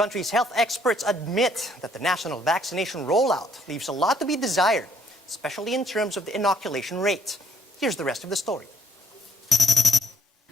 country's health experts admit that the national vaccination rollout leaves a lot to be desired, especially in terms of the inoculation rate. Here's the rest of the story.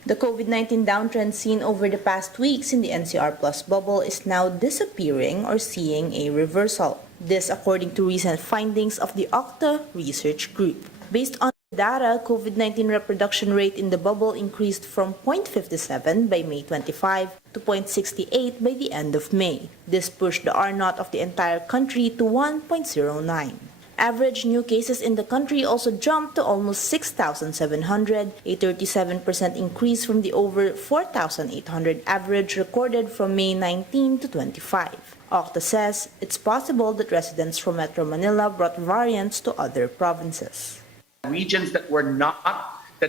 The COVID-19 downtrend seen over the past weeks in the NCR Plus bubble is now disappearing or seeing a reversal. This according to recent findings of the OCTA Research group. Based on data, COVID-19 reproduction rate in the bubble increased from 0.57 by May 25 to 0.68 by the end of May. This pushed the R0 of the entire country to 1.09. Average new cases in the country also jumped to almost 6,700, a 37% increase from the over 4,800 average recorded from May 19 to 25. OCTA says it's possible that residents from Metro Manila brought variants to other provinces. Regions that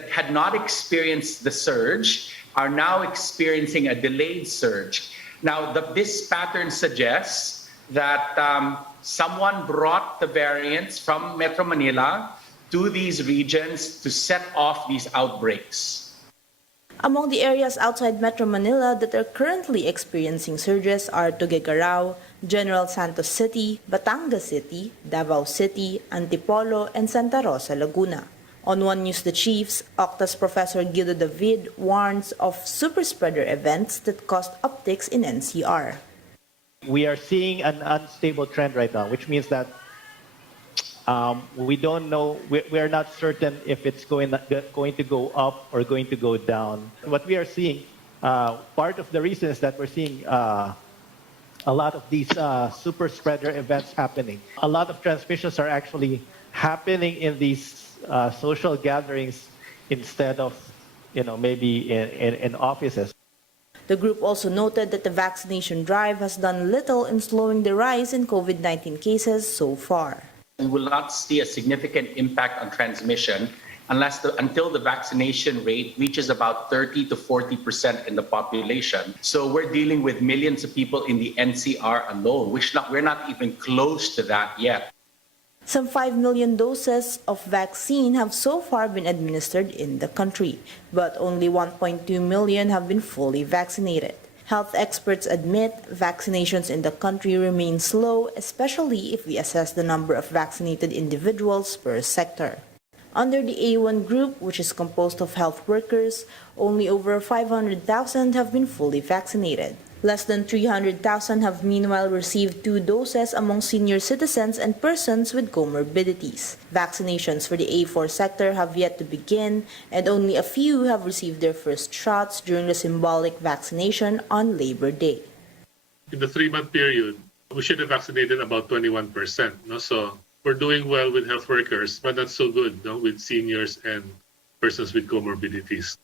had not experienced the surge are now experiencing a delayed surge. Now, this pattern suggests that someone brought the variants from Metro Manila to these regions to set off these outbreaks. Among the areas outside Metro Manila that are currently experiencing surges are Tuguegarao, General Santos City, Batangas City, Davao City, Antipolo, and Santa Rosa, Laguna. On One News The Chiefs, OCTA's Professor Guido David warns of super spreader events that caused upticks in NCR. We are seeing an unstable trend right now, which means that we don't know, we are not certain if it's going to go up or going to go down. What we are seeing, part of the reason is that we're seeing a lot of these super spreader events happening. A lot of transmissions are actually happening in these social gatherings instead of, maybe in offices. The group also noted that the vaccination drive has done little in slowing the rise in COVID-19 cases so far. We will not see a significant impact on transmission until the vaccination rate reaches about 30 to 40% in the population. So we're dealing with millions of people in the NCR alone, we're not even close to that yet. Some 5 million doses of vaccine have so far been administered in the country, but only 1.2 million have been fully vaccinated. Health experts admit vaccinations in the country remain slow, especially if we assess the number of vaccinated individuals per sector. Under the A1 group, which is composed of health workers, only over 500,000 have been fully vaccinated. Less than 300,000 have meanwhile received 2 doses among senior citizens and persons with comorbidities. Vaccinations for the A4 sector have yet to begin, and only a few have received their first shots during the symbolic vaccination on Labor Day. In the 3-month period, we should have vaccinated about 21%. So we're doing well with health workers, but not so good with seniors and persons with comorbidities.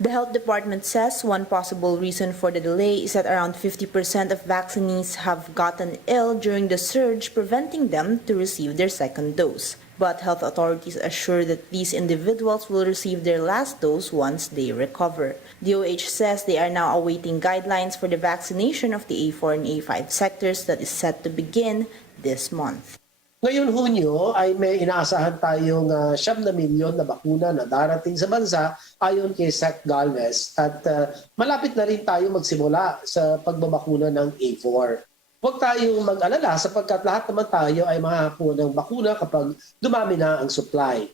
The health department says one possible reason for the delay is that around 50% of vaccinees have gotten ill during the surge, preventing them to receive their second dose. But health authorities assure that these individuals will receive their last dose once they recover. DOH says they are now awaiting guidelines for the vaccination of the A4 and A5 sectors that is set to begin this month. Ngayon Hunyo ay may inaasahan tayong 9 na milyon na bakuna na darating sa bansa ayon kay Sec Galvez at malapit na rin tayo magsimula sa pagbabakuna ng A4. Huwag tayong mag-alala sapagkat lahat naman tayo ay makakakuha ng bakuna kapag dumami na ang supply.